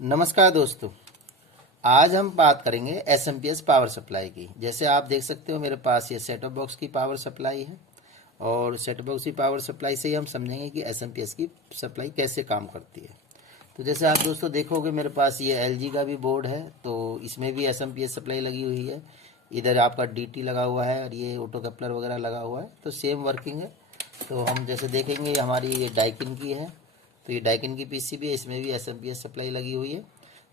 नमस्कार दोस्तों। आज हम बात करेंगे एसएमपीएस पावर सप्लाई की। जैसे आप देख सकते हो मेरे पास ये सेट टॉप बॉक्स की पावर सप्लाई है और सेट टॉप बॉक्स की पावर सप्लाई से ही हम समझेंगे कि एसएमपीएस की सप्लाई कैसे काम करती है। तो जैसे आप दोस्तों देखोगे मेरे पास ये एलजी का भी बोर्ड है, तो इसमें भी एसएमपीएस सप्लाई लगी हुई है। इधर आपका डीटी लगा हुआ है और ये ऑटो कपलर वगैरह लगा हुआ है, तो सेम वर्किंग है। तो हम जैसे देखेंगे हमारी ये डाइकिन की है, तो ये डाइकिन की पीसीबी है, इसमें भी एसएमपीएस सप्लाई लगी हुई है।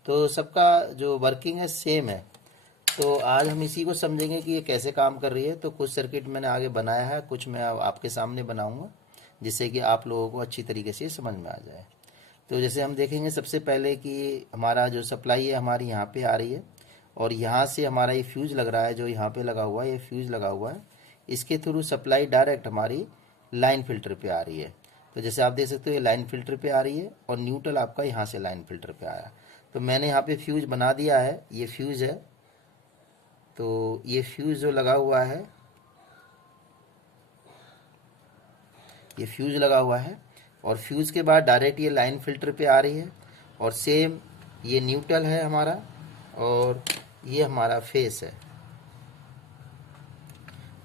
तो सबका जो वर्किंग है सेम है। तो आज हम इसी को समझेंगे कि ये कैसे काम कर रही है। तो कुछ सर्किट मैंने आगे बनाया है, कुछ मैं आपके सामने बनाऊंगा जिससे कि आप लोगों को अच्छी तरीके से समझ में आ जाए। तो जैसे हम देखेंगे सबसे पहले कि हमारा जो सप्लाई है हमारी यहाँ पे आ रही है और यहाँ से हमारा ये फ्यूज़ लग रहा है, जो यहाँ पे लगा हुआ है, ये फ्यूज़ लगा हुआ है। इसके थ्रू सप्लाई डायरेक्ट हमारी लाइन फिल्टर पे आ रही है। तो जैसे आप देख सकते हो ये लाइन फिल्टर पे आ रही है और न्यूट्रल आपका यहाँ से लाइन फिल्टर पे आया। तो मैंने यहाँ पे फ्यूज़ बना दिया है, ये फ्यूज़ है। तो ये फ्यूज़ जो लगा हुआ है, ये फ्यूज़ लगा हुआ है और फ्यूज़ के बाद डायरेक्ट ये लाइन फिल्टर पे आ रही है। और सेम ये न्यूट्रल है हमारा और ये हमारा फेस है।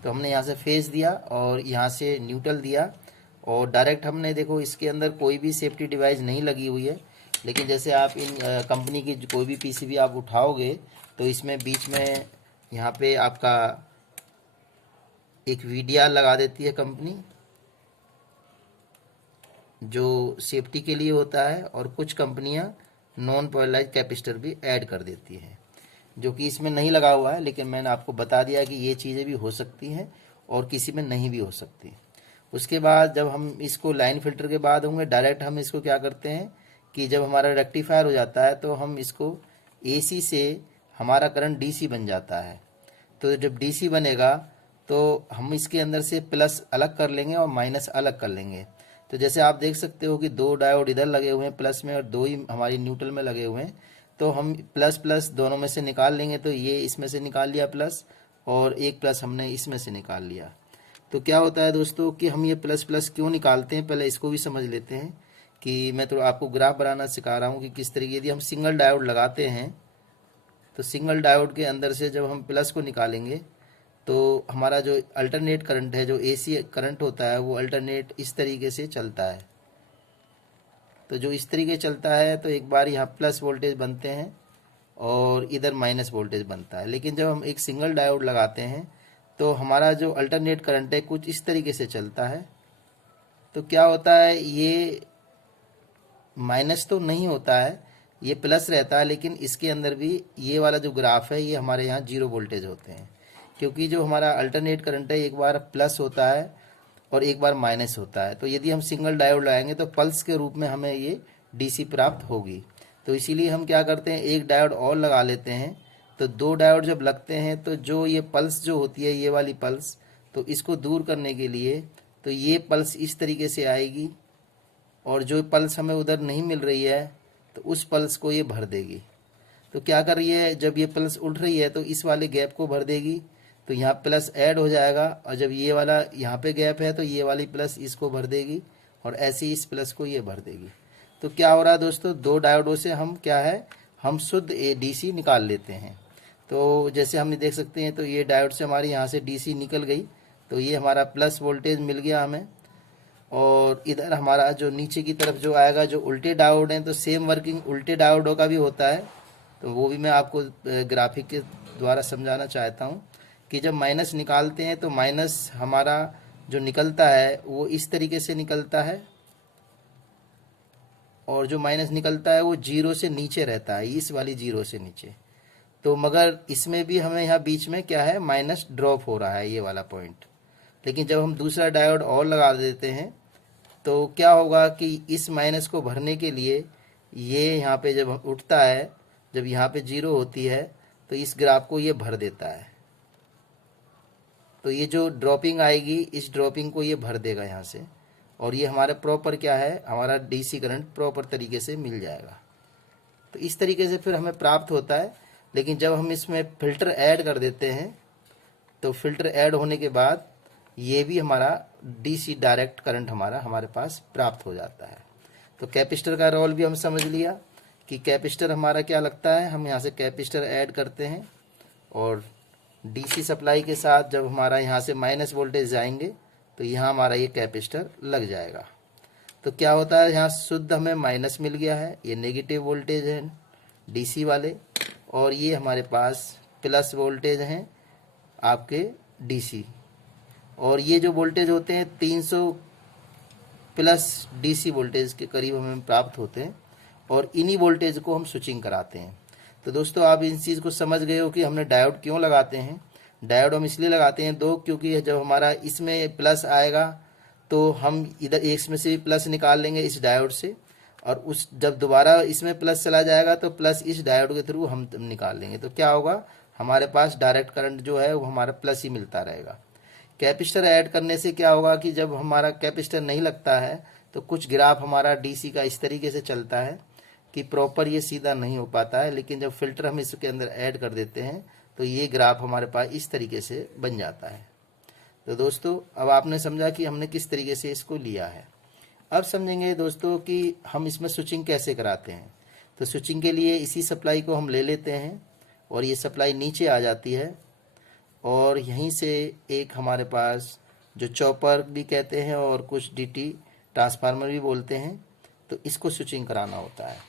तो हमने यहाँ से फेस दिया और यहाँ से न्यूट्रल दिया और डायरेक्ट हमने देखो इसके अंदर कोई भी सेफ्टी डिवाइस नहीं लगी हुई है। लेकिन जैसे आप इन कंपनी की कोई भी पीसीबी आप उठाओगे तो इसमें बीच में यहाँ पे आपका एक वीडीआर लगा देती है कंपनी, जो सेफ्टी के लिए होता है। और कुछ कंपनियां नॉन पोलराइज कैपेसिटर भी ऐड कर देती हैं, जो कि इसमें नहीं लगा हुआ है। लेकिन मैंने आपको बता दिया कि ये चीज़ें भी हो सकती हैं और किसी में नहीं भी हो सकती। उसके बाद जब हम इसको लाइन फिल्टर के बाद होंगे, डायरेक्ट हम इसको क्या करते हैं कि जब हमारा रेक्टिफायर हो जाता है तो हम इसको एसी से हमारा करंट डीसी बन जाता है। तो जब डीसी बनेगा तो हम इसके अंदर से प्लस अलग कर लेंगे और माइनस अलग कर लेंगे। तो जैसे आप देख सकते हो कि दो डायोड इधर लगे हुए हैं प्लस में और दो ही हमारी न्यूट्रल में लगे हुए हैं। तो हम प्लस प्लस दोनों में से निकाल लेंगे। तो ये इसमें से निकाल लिया प्लस और एक प्लस हमने इसमें से निकाल लिया। तो क्या होता है दोस्तों कि हम ये प्लस प्लस क्यों निकालते हैं, पहले इसको भी समझ लेते हैं। कि मैं तो आपको ग्राफ बनाना सिखा रहा हूँ कि किस तरीके यदि हम सिंगल डायोड लगाते हैं तो सिंगल डायोड के अंदर से जब हम प्लस को निकालेंगे तो हमारा जो अल्टरनेट करंट है, जो एसी करंट होता है, वो अल्टरनेट इस तरीके से चलता है। तो जो इस तरीके चलता है तो एक बार यहाँ प्लस वोल्टेज बनते हैं और इधर माइनस वोल्टेज बनता है। लेकिन जब हम एक सिंगल डायोड लगाते हैं तो हमारा जो अल्टरनेट करंट है कुछ इस तरीके से चलता है। तो क्या होता है, ये माइनस तो नहीं होता है, ये प्लस रहता है। लेकिन इसके अंदर भी ये वाला जो ग्राफ है ये हमारे यहाँ जीरो वोल्टेज होते हैं, क्योंकि जो हमारा अल्टरनेट करंट है एक बार प्लस होता है और एक बार माइनस होता है। तो यदि हम सिंगल डायोड लगाएंगे तो पल्स के रूप में हमें ये डीसी प्राप्त होगी। तो इसीलिए हम क्या करते हैं, एक डायोड और लगा लेते हैं। तो दो डायोड जब लगते हैं तो जो ये पल्स जो होती है, ये वाली पल्स, तो इसको दूर करने के लिए तो ये पल्स इस तरीके से आएगी और जो पल्स हमें उधर नहीं मिल रही है तो उस पल्स को ये भर देगी। तो क्या कर रही है, जब ये प्लस उठ रही है तो इस वाले गैप को भर देगी। तो यहाँ प्लस ऐड हो जाएगा और जब ये वाला यहाँ पे गैप है तो ये वाली प्लस इसको भर देगी और ऐसे ही इस प्लस को ये भर देगी। तो क्या हो रहा है दोस्तों, दो डायोडों से हम क्या है, हम शुद्ध डीसी निकाल लेते हैं। तो जैसे हमने देख सकते हैं तो ये डायोड से हमारी यहाँ से डीसी निकल गई। तो ये हमारा प्लस वोल्टेज मिल गया हमें। और इधर हमारा जो नीचे की तरफ जो आएगा, जो उल्टे डायोड हैं, तो सेम वर्किंग उल्टे डायोडों का भी होता है। तो वो भी मैं आपको ग्राफिक के द्वारा समझाना चाहता हूँ कि जब माइनस निकालते हैं तो माइनस हमारा जो निकलता है वो इस तरीके से निकलता है और जो माइनस निकलता है वो जीरो से नीचे रहता है, इस वाली जीरो से नीचे। तो मगर इसमें भी हमें यहाँ बीच में क्या है, माइनस ड्रॉप हो रहा है, ये वाला पॉइंट। लेकिन जब हम दूसरा डायोड और लगा देते हैं तो क्या होगा कि इस माइनस को भरने के लिए ये यहाँ पे जब उठता है, जब यहाँ पे जीरो होती है तो इस ग्राफ को ये भर देता है। तो ये जो ड्रॉपिंग आएगी, इस ड्रॉपिंग को ये भर देगा यहाँ से और ये हमारा प्रॉपर क्या है, हमारा डीसी करंट प्रॉपर तरीके से मिल जाएगा। तो इस तरीके से फिर हमें प्राप्त होता है। लेकिन जब हम इसमें फ़िल्टर ऐड कर देते हैं तो फ़िल्टर ऐड होने के बाद ये भी हमारा डीसी डायरेक्ट करंट हमारे पास प्राप्त हो जाता है। तो कैपेसिटर का रोल भी हम समझ लिया कि कैपेसिटर हमारा क्या लगता है, हम यहाँ से कैपेसिटर ऐड करते हैं और डीसी सप्लाई के साथ जब हमारा यहाँ से माइनस वोल्टेज जाएंगे तो यहाँ हमारा ये कैपेसिटर लग जाएगा। तो क्या होता है, यहाँ शुद्ध हमें माइनस मिल गया है, ये नेगेटिव वोल्टेज है डीसी वाले, और ये हमारे पास प्लस वोल्टेज हैं आपके डीसी। और ये जो वोल्टेज होते हैं 300 प्लस डीसी वोल्टेज के करीब हमें प्राप्त होते हैं, और इन्हीं वोल्टेज को हम स्विचिंग कराते हैं। तो दोस्तों आप इस चीज़ को समझ गए हो कि हमने डायोड क्यों लगाते हैं। डायोड हम इसलिए लगाते हैं दो, क्योंकि जब हमारा इसमें प्लस आएगा तो हम इधर इसमें से भी प्लस निकाल लेंगे इस डायोड से, और उस जब दोबारा इसमें प्लस चला जाएगा तो प्लस इस डायोड के थ्रू हम निकाल लेंगे। तो क्या होगा, हमारे पास डायरेक्ट करंट जो है वो हमारा प्लस ही मिलता रहेगा। कैपेसिटर ऐड करने से क्या होगा कि जब हमारा कैपेसिटर नहीं लगता है तो कुछ ग्राफ हमारा डीसी का इस तरीके से चलता है कि प्रॉपर ये सीधा नहीं हो पाता है, लेकिन जब फिल्टर हम इसके अंदर ऐड कर देते हैं तो ये ग्राफ हमारे पास इस तरीके से बन जाता है। तो दोस्तों अब आपने समझा कि हमने किस तरीके से इसको लिया है। अब समझेंगे दोस्तों कि हम इसमें स्विचिंग कैसे कराते हैं। तो स्विचिंग के लिए इसी सप्लाई को हम ले लेते हैं और ये सप्लाई नीचे आ जाती है, और यहीं से एक हमारे पास जो चॉपर भी कहते हैं और कुछ डीटी ट्रांसफार्मर भी बोलते हैं, तो इसको स्विचिंग कराना होता है।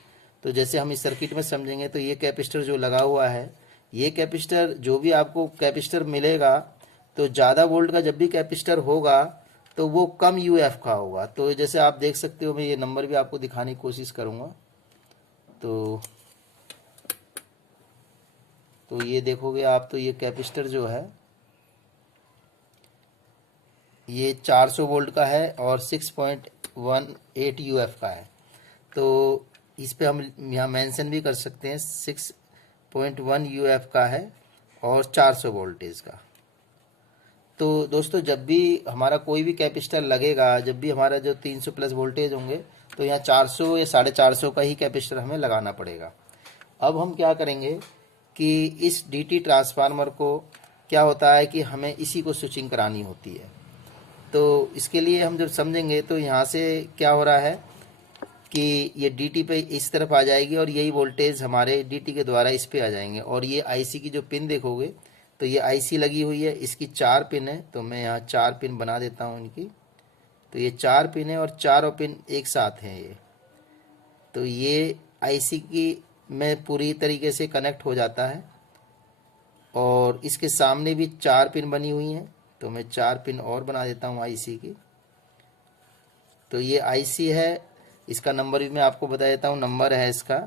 तो जैसे हम इस सर्किट में समझेंगे तो ये कैपेसिटर जो लगा हुआ है, ये कैपेसिटर जो भी आपको कैपेसिटर मिलेगा तो ज़्यादा वोल्ट का जब भी कैपेसिटर होगा तो वो कम यूएफ का होगा। तो जैसे आप देख सकते हो, मैं ये नंबर भी आपको दिखाने की कोशिश करूँगा। तो ये देखोगे आप, तो ये कैपेसिटर जो है ये 400 वोल्ट का है और 6.18 यूएफ का है। तो इस पे हम यहाँ मेंशन भी कर सकते हैं 6.1 यूएफ का है और 400 वोल्टेज का। तो दोस्तों जब भी हमारा कोई भी कैपेसिटर लगेगा, जब भी हमारा जो 300 प्लस वोल्टेज होंगे तो यहाँ 400 या 450 का ही कैपेसिटर हमें लगाना पड़ेगा। अब हम क्या करेंगे कि इस डीटी ट्रांसफार्मर को क्या होता है कि हमें इसी को स्विचिंग करानी होती है। तो इसके लिए हम जब समझेंगे तो यहाँ से क्या हो रहा है कि ये डीटी पे इस तरफ आ जाएगी और यही वोल्टेज हमारे डीटी के द्वारा इस पे आ जाएंगे। और ये आईसी की जो पिन देखोगे तो ये आईसी लगी हुई है, इसकी 4 पिन है, तो मैं यहाँ 4 पिन बना देता हूँ इनकी। तो ये 4 पिन है और चारों पिन एक साथ हैं ये। तो ये आईसी की में पूरी तरीके से कनेक्ट हो जाता है, और इसके सामने भी 4 पिन बनी हुई हैं, तो मैं 4 पिन और बना देता हूँ आईसी की। तो ये आईसी है, इसका नंबर भी मैं आपको बता देता हूँ, नंबर है इसका।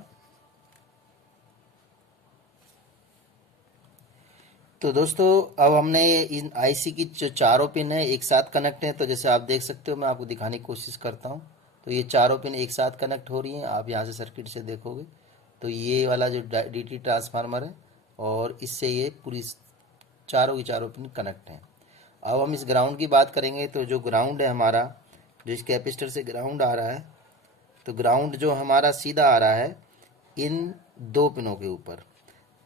तो दोस्तों अब हमने इन आईसी की जो चारों पिन है एक साथ कनेक्ट है। तो जैसे आप देख सकते हो, मैं आपको दिखाने की कोशिश करता हूँ। तो ये चारों पिन एक साथ कनेक्ट हो रही हैं, आप यहाँ से सर्किट से देखोगे तो ये वाला जो डीटी ट्रांसफार्मर है और इससे ये पूरी चारों की चारों पिन कनेक्ट हैं। अब हम इस ग्राउंड की बात करेंगे। तो जो ग्राउंड है हमारा, जो इस कैपेसिटर से ग्राउंड आ रहा है, तो ग्राउंड जो हमारा सीधा आ रहा है इन 2 पिनों के ऊपर।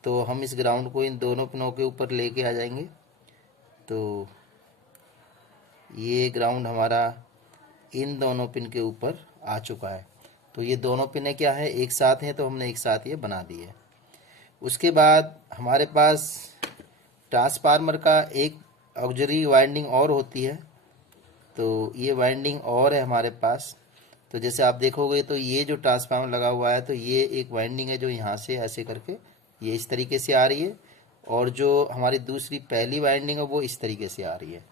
तो हम इस ग्राउंड को इन दोनों पिनों के ऊपर लेके आ जाएंगे। तो ये ग्राउंड हमारा इन दोनों पिन के ऊपर आ चुका है। तो ये दोनों पिनें क्या है, एक साथ हैं, तो हमने एक साथ ये बना दी है। उसके बाद हमारे पास ट्रांसफार्मर का एक ऑक्सिलरी वाइंडिंग और होती है। तो ये वाइंडिंग और है हमारे पास। तो जैसे आप देखोगे तो ये जो ट्रांसफार्मर लगा हुआ है, तो ये एक वाइंडिंग है जो यहाँ से ऐसे करके ये इस तरीके से आ रही है, और जो हमारी दूसरी पहली वाइंडिंग है वो इस तरीके से आ रही है।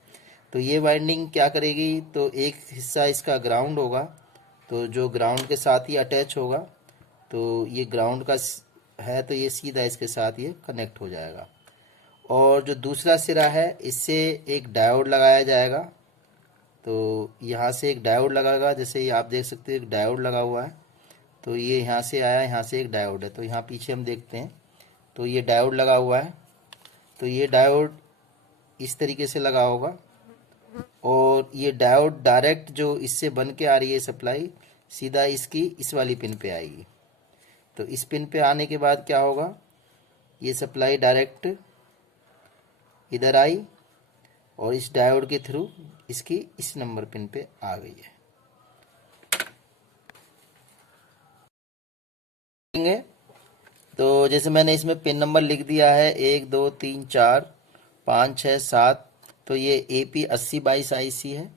तो ये वाइंडिंग क्या करेगी, तो एक हिस्सा इसका ग्राउंड होगा, तो जो ग्राउंड के साथ ही अटैच होगा, तो ये ग्राउंड का है, तो ये सीधा इसके साथ ये कनेक्ट हो जाएगा। और जो दूसरा सिरा है इससे एक डायोड लगाया जाएगा। तो यहाँ से एक डायोड लगाएगा, जैसे ये आप देख सकते हो एक डायोड लगा हुआ है। तो ये यहाँ से आया, यहाँ से एक डायोड है। तो यहाँ पीछे हम देखते हैं तो ये डायोड लगा हुआ है। तो ये डायोड इस तरीके से लगा होगा, और ये डायोड डायरेक्ट जो इससे बन के आ रही है सप्लाई, सीधा इसकी इस वाली पिन पे आएगी। तो इस पिन पे आने के बाद क्या होगा, ये सप्लाई डायरेक्ट इधर आई और इस डायोड के थ्रू इसकी इस नंबर पिन पे आ गई है। तो जैसे मैंने इसमें पिन नंबर लिख दिया है 1 2 3 4 5 6 7। तो ये AP8022 IC है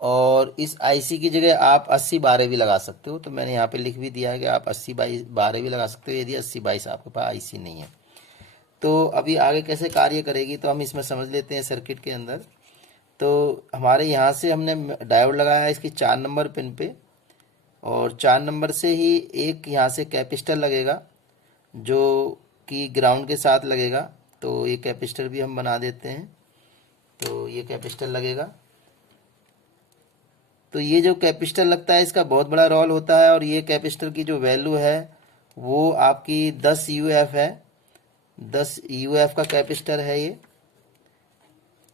और इस IC की जगह आप 8012 भी लगा सकते हो। तो मैंने यहाँ पे लिख भी दिया है कि आप 8012 भी लगा सकते हो यदि 8022 आपके पास IC नहीं है। तो अभी आगे कैसे कार्य करेगी तो हम इसमें समझ लेते हैं सर्किट के अंदर। तो हमारे यहाँ से हमने डायोड लगाया है इसकी 4 नंबर पिन पे और 4 नंबर से ही एक यहाँ से कैपेसिटर लगेगा जो कि ग्राउंड के साथ लगेगा। तो ये कैपेसिटर भी हम बना देते हैं। तो ये कैपेसिटर लगेगा। तो ये जो कैपेसिटर लगता है इसका बहुत बड़ा रोल होता है और ये कैपेसिटर की जो वैल्यू है वो आपकी 10 UF है। 10 UF का कैपेसिटर है ये।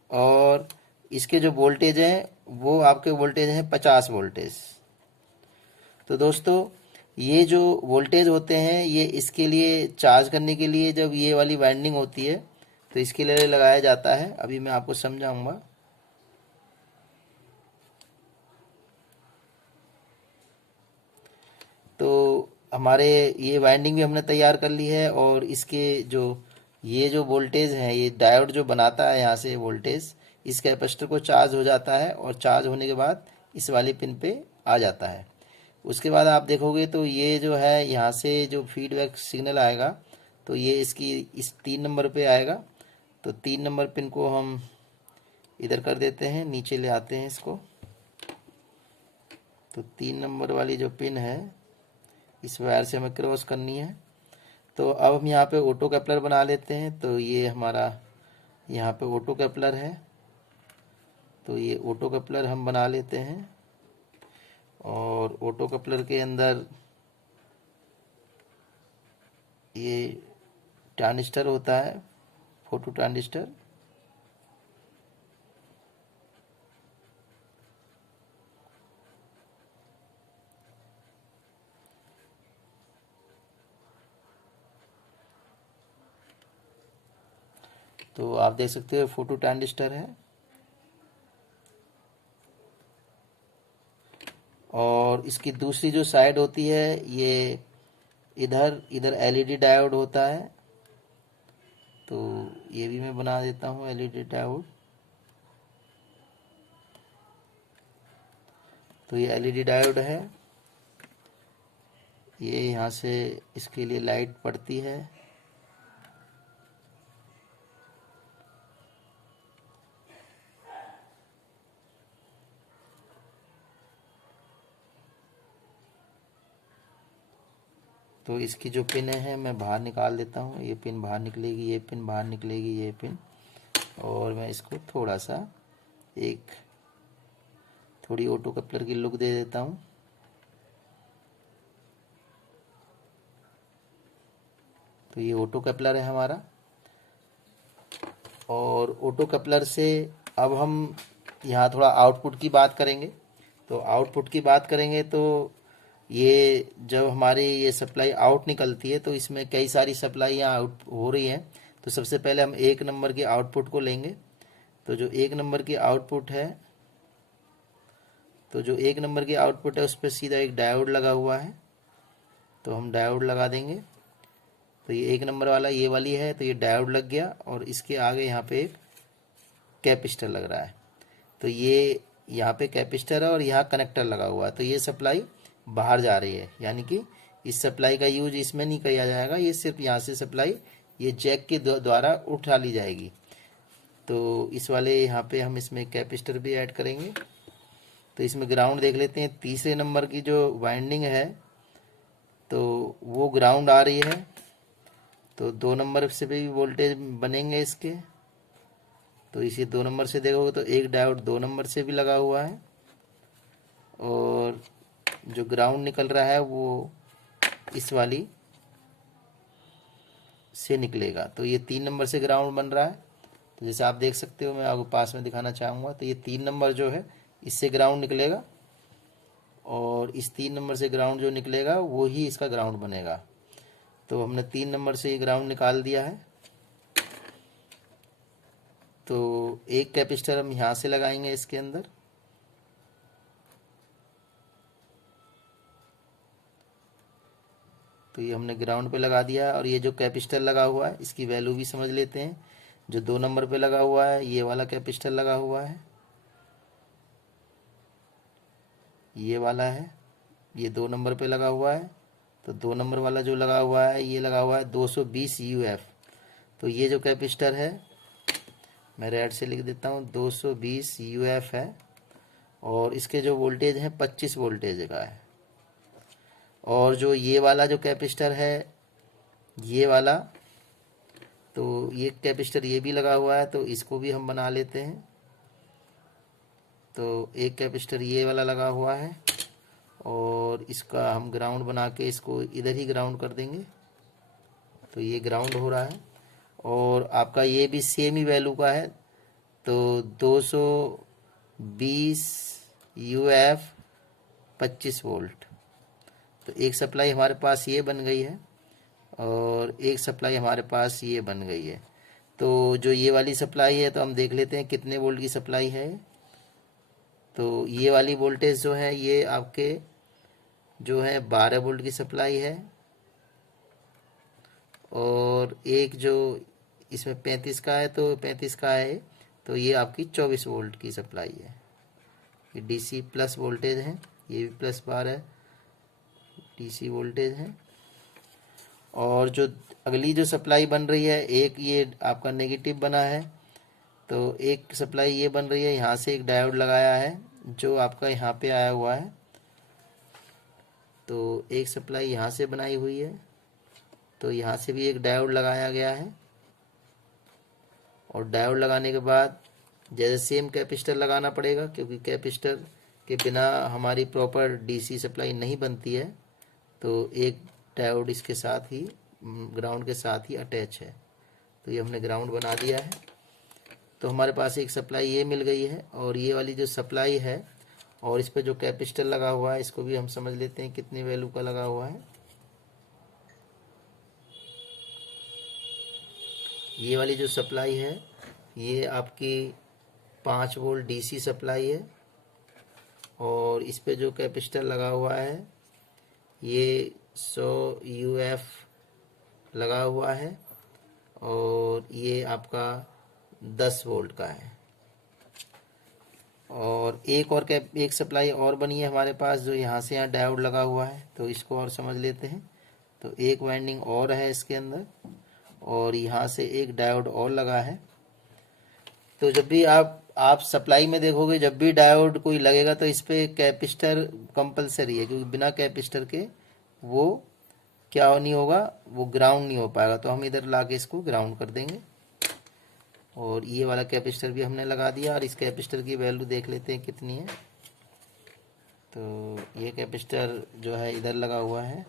और इसके जो वोल्टेज हैं वो आपके वोल्टेज हैं 50 वोल्टेज। तो दोस्तों ये जो वोल्टेज होते हैं ये इसके लिए चार्ज करने के लिए जब ये वाली वाइंडिंग होती है तो इसके लिए लगाया जाता है। अभी मैं आपको समझाऊंगा। तो हमारे ये वाइंडिंग भी हमने तैयार कर ली है और इसके जो ये जो वोल्टेज है ये डायोड जो बनाता है यहाँ से वोल्टेज इस कैपेसिटर को चार्ज हो जाता है और चार्ज होने के बाद इस वाली पिन पे आ जाता है। उसके बाद आप देखोगे तो ये जो है यहाँ से जो फीडबैक सिग्नल आएगा तो ये इसकी इस 3 नंबर पे आएगा। तो 3 नंबर पिन को हम इधर कर देते हैं, नीचे ले आते हैं इसको। तो 3 नंबर वाली जो पिन है इस वायर से हमें क्रॉस करनी है। तो अब हम यहाँ पे ऑटो कपलर बना लेते हैं। तो ये हमारा यहाँ पे ऑटो कपलर है। तो ये ऑटो कपलर हम बना लेते हैं और ऑटो कपलर के अंदर ये ट्रांजिस्टर होता है, फोटो ट्रांजिस्टर। तो आप देख सकते हो फोटो ट्रांजिस्टर है। और इसकी दूसरी जो साइड होती है ये इधर इधर LED डायोड होता है। तो ये भी मैं बना देता हूँ LED डायोड। तो ये LED डायोड है। ये यहाँ से इसके लिए लाइट पड़ती है। तो इसकी जो पिन है मैं बाहर निकाल देता हूँ। ये पिन बाहर निकलेगी, ये पिन बाहर निकलेगी, ये पिन। और मैं इसको थोड़ा सा एक थोड़ी ऑटो कपलर की लुक दे देता हूँ। तो ये ऑटो कपलर है हमारा। और ऑटो कपलर से अब हम यहाँ थोड़ा आउटपुट की बात करेंगे। तो आउटपुट की बात करेंगे तो ये जब हमारी ये सप्लाई आउट निकलती है तो इसमें कई सारी सप्लाई यहाँ आउट हो रही हैं। तो सबसे पहले हम 1 नंबर के आउटपुट को लेंगे। तो जो 1 नंबर की आउटपुट है उस पर सीधा एक डायोड लगा हुआ है। तो हम डायोड लगा देंगे। तो ये 1 नंबर वाला ये वाली है। तो ये डायोड लग गया और इसके आगे यहाँ पे एक कैपेसिटर लग रहा है। तो ये यहाँ पे कैपेसिटर है और यहाँ कनेक्टर लगा हुआ है। तो ये सप्लाई बाहर जा रही है, यानी कि इस सप्लाई का यूज इसमें नहीं किया जाएगा। ये सिर्फ यहाँ से सप्लाई ये जैक के द्वारा उठा ली जाएगी। तो इस वाले यहाँ पे हम इसमें कैपेसिटर भी ऐड करेंगे। तो इसमें ग्राउंड देख लेते हैं। तीसरे नंबर की जो वाइंडिंग है तो वो ग्राउंड आ रही है। तो 2 नंबर से भी वोल्टेज बनेंगे इसके। तो इसी 2 नंबर से देखोगे तो एक डायोड 2 नंबर से भी लगा हुआ है और जो ग्राउंड निकल रहा है वो इस वाली से निकलेगा। तो ये 3 नंबर से ग्राउंड बन रहा है। तो जैसे आप देख सकते हो, मैं आपको पास में दिखाना चाहूँगा। तो ये 3 नंबर जो है इससे ग्राउंड निकलेगा और इस 3 नंबर से ग्राउंड जो निकलेगा वो ही इसका ग्राउंड बनेगा। तो हमने 3 नंबर से ये ग्राउंड निकाल दिया है। तो एक कैपेसिटर हम यहाँ से लगाएंगे इसके अंदर। तो ये हमने ग्राउंड पे लगा दिया है। और ये जो कैपेसिटर लगा हुआ है इसकी वैल्यू भी समझ लेते हैं। जो 2 नंबर पे लगा हुआ है ये वाला कैपेसिटर लगा हुआ है, ये वाला है, ये 2 नंबर पे लगा हुआ है। तो 2 नंबर वाला जो लगा हुआ है ये लगा हुआ है 220 UF। तो ये जो कैपेसिटर है मैं रेड से लिख देता हूँ, 220 UF है। और इसके जो वोल्टेज है 25 वोल्टेज का है। और जो ये वाला जो कैपेसिटर है ये वाला, तो ये कैपेसिटर ये भी लगा हुआ है, तो इसको भी हम बना लेते हैं। तो एक कैपेसिटर ये वाला लगा हुआ है और इसका हम ग्राउंड बना के इसको इधर ही ग्राउंड कर देंगे। तो ये ग्राउंड हो रहा है। और आपका ये भी सेम ही वैल्यू का है, तो 220 UF 25 वोल्ट। तो एक सप्लाई हमारे पास ये बन गई है और एक सप्लाई हमारे पास ये बन गई है। तो जो ये वाली सप्लाई है तो हम देख लेते हैं कितने वोल्ट की सप्लाई है। तो ये वाली वोल्टेज जो है ये आपके जो है 12 वोल्ट की सप्लाई है। और एक जो इसमें 35 का है, तो 35 का है, तो ये आपकी 24 वोल्ट की सप्लाई है। ये DC प्लस वोल्टेज है, ये भी प्लस बार है, DC वोल्टेज है। और जो अगली जो सप्लाई बन रही है, एक ये आपका नेगेटिव बना है, तो एक सप्लाई ये बन रही है, यहाँ से एक डायोड लगाया है जो आपका यहाँ पे आया हुआ है। तो एक सप्लाई यहाँ से बनाई हुई है, तो यहाँ से भी एक डायोड लगाया गया है। और डायोड लगाने के बाद जैसे सेम कैपेसिटर लगाना पड़ेगा, क्योंकि कैपेसिटर के बिना हमारी प्रॉपर DC सप्लाई नहीं बनती है। तो एक डायोड इसके साथ ही ग्राउंड के साथ ही अटैच है। तो ये हमने ग्राउंड बना दिया है। तो हमारे पास एक सप्लाई ये मिल गई है। और ये वाली जो सप्लाई है और इस पर जो कैपेसिटर लगा हुआ है इसको भी हम समझ लेते हैं कितनी वैल्यू का लगा हुआ है। ये वाली जो सप्लाई है ये आपकी 5 वोल्ट DC सप्लाई है। और इस पे जो कैपेसिटर लगा हुआ है ये 100 UF लगा हुआ है और ये आपका 10 वोल्ट का है। और एक सप्लाई और बनी है हमारे पास जो यहाँ से यहाँ डायोड लगा हुआ है, तो इसको और समझ लेते हैं। तो एक वाइंडिंग और है इसके अंदर और यहाँ से एक डायोड और लगा है। तो जब भी आप सप्लाई में देखोगे, जब भी डायोड कोई लगेगा तो इस पे कैपेसिटर कंपलसरी है, क्योंकि बिना कैपेसिटर के वो क्या नहीं होगा, वो ग्राउंड नहीं हो पाएगा। तो हम इधर ला के इसको ग्राउंड कर देंगे। और ये वाला कैपेसिटर भी हमने लगा दिया। और इस कैपेसिटर की वैल्यू देख लेते हैं कितनी है। तो ये कैपेसिटर जो है इधर लगा हुआ है,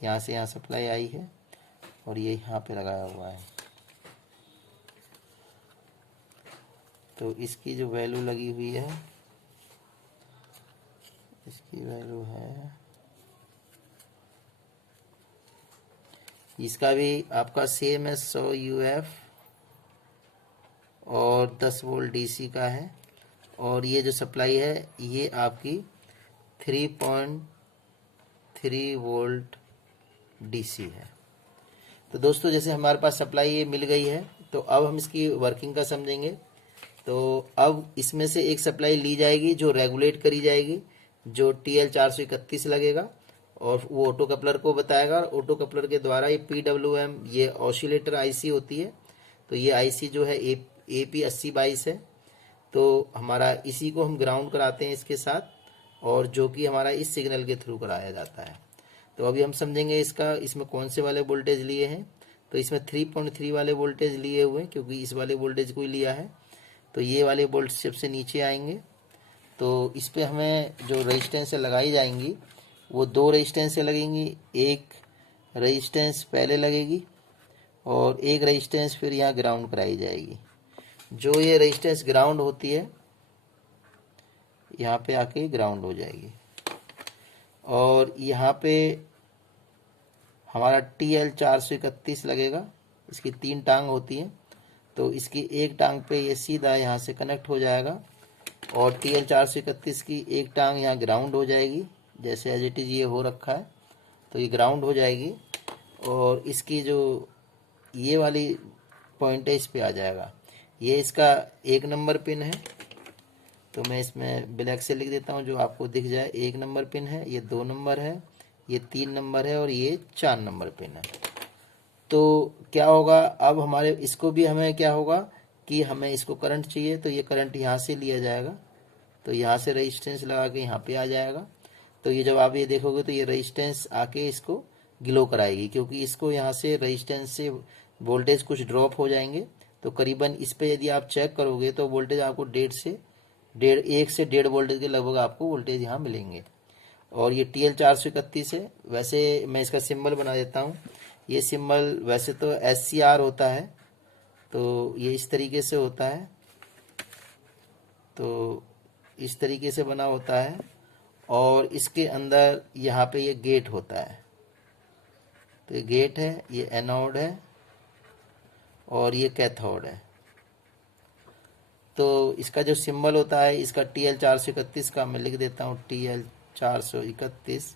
यहाँ से यहाँ सप्लाई आई है और ये यहाँ पे लगाया हुआ है। तो इसकी जो वैल्यू लगी हुई है, इसकी वैल्यू है, इसका भी आपका सेम है 100 UF और 10 वोल्ट DC का है। और ये जो सप्लाई है ये आपकी 3.3 वोल्ट DC है। तो दोस्तों जैसे हमारे पास सप्लाई ये मिल गई है, तो अब हम इसकी वर्किंग का समझेंगे। तो अब इसमें से एक सप्लाई ली जाएगी जो रेगुलेट करी जाएगी, जो TL 431 लगेगा और वो ऑटो कपलर को बताएगा। ऑटो कपलर के द्वारा ये PWM ये ऑसिलेटर IC होती है। तो ये IC जो है AP 8022 है। तो हमारा इसी को हम ग्राउंड कराते हैं इसके साथ, और जो कि हमारा इस सिग्नल के थ्रू कराया जाता है। तो अभी हम समझेंगे इसमें कौन से वाले वोल्टेज लिए हैं। तो इसमें 3.3 वाले वोल्टेज लिए हुए हैं, क्योंकि इस वाले वोल्टेज को ही लिया है। तो ये वाले वोल्ट सबसे नीचे आएंगे। तो इस पे हमें जो रेजिस्टेंस लगाई जाएंगी वो 2 रेजिस्टेंस लगेंगी। एक रेजिस्टेंस पहले लगेगी और एक रेजिस्टेंस फिर यहाँ ग्राउंड कराई जाएगी। जो ये रेजिस्टेंस ग्राउंड होती है यहाँ पे आके ग्राउंड हो जाएगी। और यहाँ पे हमारा TL 431 लगेगा। इसकी 3 टांग होती हैं, तो इसकी एक टांग पे ये सीधा यहाँ से कनेक्ट हो जाएगा और TL 431 की एक टांग यहाँ ग्राउंड हो जाएगी, जैसे एज इट इज ये हो रखा है। तो ये ग्राउंड हो जाएगी और इसकी जो ये वाली पॉइंट है इस पे आ जाएगा। ये इसका 1 नंबर पिन है, तो मैं इसमें ब्लैक से लिख देता हूँ जो आपको दिख जाए। 1 नंबर पिन है, ये 2 नंबर है, ये 3 नंबर है और ये 4 नंबर पिन है। तो क्या होगा, अब हमारे इसको भी हमें क्या होगा कि हमें इसको करंट चाहिए, तो ये करंट यहाँ से लिया जाएगा, तो यहाँ से रेजिस्टेंस लगा के यहाँ पे आ जाएगा। तो ये जब आप ये देखोगे तो ये रेजिस्टेंस आके इसको ग्लो कराएगी, क्योंकि इसको यहाँ से रेजिस्टेंस से वोल्टेज कुछ ड्रॉप हो जाएंगे। तो करीबन इस पे यदि आप चेक करोगे तो वोल्टेज आपको 1 से 1.5 वोल्टेज के लगभग आपको वोल्टेज यहाँ मिलेंगे। और ये TL431 है। वैसे मैं इसका सिंबल बना देता हूँ। ये सिंबल वैसे तो SCR होता है, तो ये इस तरीके से होता है, तो इस तरीके से बना होता है। और इसके अंदर यहाँ पे ये गेट होता है, तो ये गेट है, ये एनोड है और ये कैथोड है। तो इसका जो सिंबल होता है इसका TL431 का मैं लिख देता हूँ, TL431।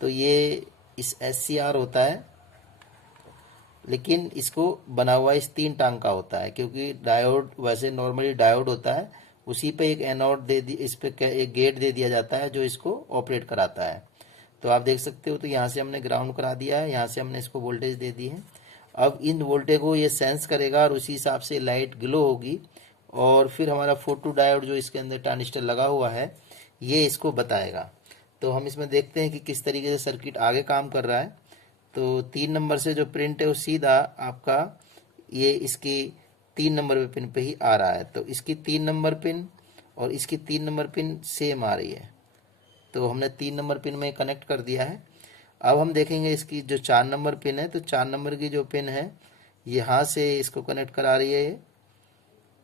तो ये इस SCR होता है, लेकिन इसको बना हुआ इस 3 टांग का होता है, क्योंकि डायोड वैसे नॉर्मली डायोड होता है, उसी पे एक एनोड दे दी, इस पे एक गेट दे दिया जाता है जो इसको ऑपरेट कराता है। तो आप देख सकते हो, तो यहाँ से हमने ग्राउंड करा दिया है, यहाँ से हमने इसको वोल्टेज दे दी है। अब इन वोल्टेज को ये सेंस करेगा और उसी हिसाब से लाइट ग्लो होगी, और फिर हमारा फोटो डायोड जो इसके अंदर ट्रांजिस्टर लगा हुआ है ये इसको बताएगा। तो हम इसमें देखते हैं कि किस तरीके से सर्किट आगे काम कर रहा है। तो 3 नंबर से जो प्रिंट है वो सीधा आपका ये इसकी 3 नंबर पिन पे ही आ रहा है। तो इसकी 3 नंबर पिन और इसकी 3 नंबर पिन सेम आ रही है, तो हमने 3 नंबर पिन में कनेक्ट कर दिया है। अब हम देखेंगे इसकी जो 4 नंबर पिन है, तो 4 नंबर की जो पिन है यहाँ से इसको कनेक्ट करा रही है ये।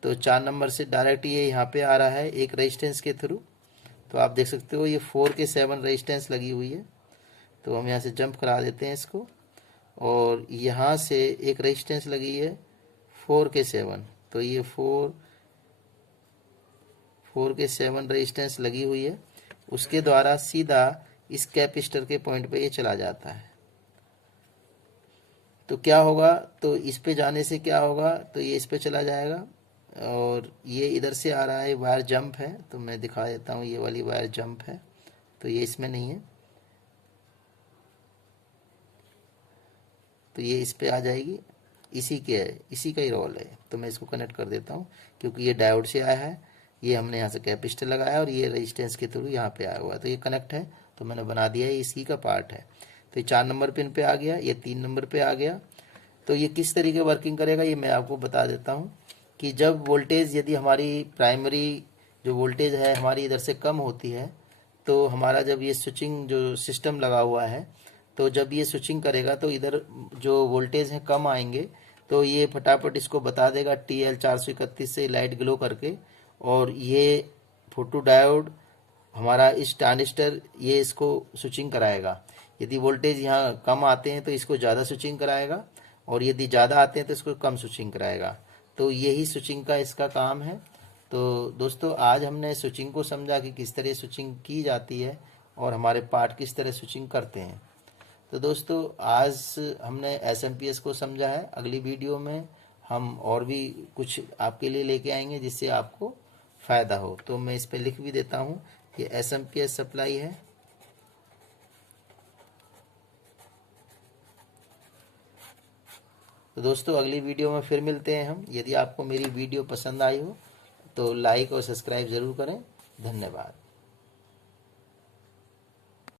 तो 4 नंबर से डायरेक्ट ये यहाँ पे आ रहा है एक रेजिस्टेंस के थ्रू। तो आप देख सकते हो ये 4 के 7 रेजिस्टेंस लगी हुई है। तो हम यहाँ से जंप करा देते हैं इसको, और यहाँ से एक रेजिस्टेंस लगी है 4 के 7। तो ये 4 के 7 रेजिस्टेंस लगी हुई है, उसके द्वारा सीधा इस कैपेसिटर के पॉइंट पे ये चला जाता है। तो क्या होगा, तो इस पे जाने से क्या होगा, तो ये इस पे चला जाएगा, और ये इधर से आ रहा है, वायर जंप है, तो मैं दिखा देता हूँ, ये वाली वायर जंप है, तो ये इसमें नहीं है, तो ये इस पे आ जाएगी, इसी का ही रोल है। तो मैं इसको कनेक्ट कर देता हूँ, क्योंकि ये डायोड से आया है, ये हमने यहाँ से कैपेसिटर लगाया और ये रेजिस्टेंस के थ्रू यहाँ पे आया हुआ है, तो ये कनेक्ट है, तो मैंने बना दिया है, इसी का पार्ट है। तो ये 4 नंबर पिन पे आ गया, ये 3 नंबर पे आ गया। तो ये किस तरीके वर्किंग करेगा ये मैं आपको बता देता हूँ, कि जब वोल्टेज यदि हमारी प्राइमरी जो वोल्टेज है हमारी इधर से कम होती है, तो हमारा जब ये स्विचिंग जो सिस्टम लगा हुआ है, तो जब ये स्विचिंग करेगा तो इधर जो वोल्टेज है कम आएंगे, तो ये फटाफट इसको बता देगा TL431 से लाइट ग्लो करके, और ये फोटो डायोड हमारा इस ट्रांजिस्टर ये इसको स्विचिंग कराएगा। यदि वोल्टेज यहाँ कम आते हैं तो इसको ज़्यादा स्विचिंग कराएगा, और यदि ज़्यादा आते हैं तो इसको कम स्विचिंग कराएगा। तो यही स्विचिंग का इसका काम है। तो दोस्तों आज हमने स्विचिंग को समझा कि किस तरह स्विचिंग की जाती है और हमारे पार्ट किस तरह स्विचिंग करते हैं। तो दोस्तों आज हमने SMPS को समझा है। अगली वीडियो में हम और भी कुछ आपके लिए लेके आएंगे जिससे आपको फ़ायदा हो। तो मैं इस पर लिख भी देता हूँ कि SMPS सप्लाई है। तो दोस्तों अगली वीडियो में फिर मिलते हैं हम। यदि आपको मेरी वीडियो पसंद आई हो तो लाइक और सब्सक्राइब ज़रूर करें। धन्यवाद।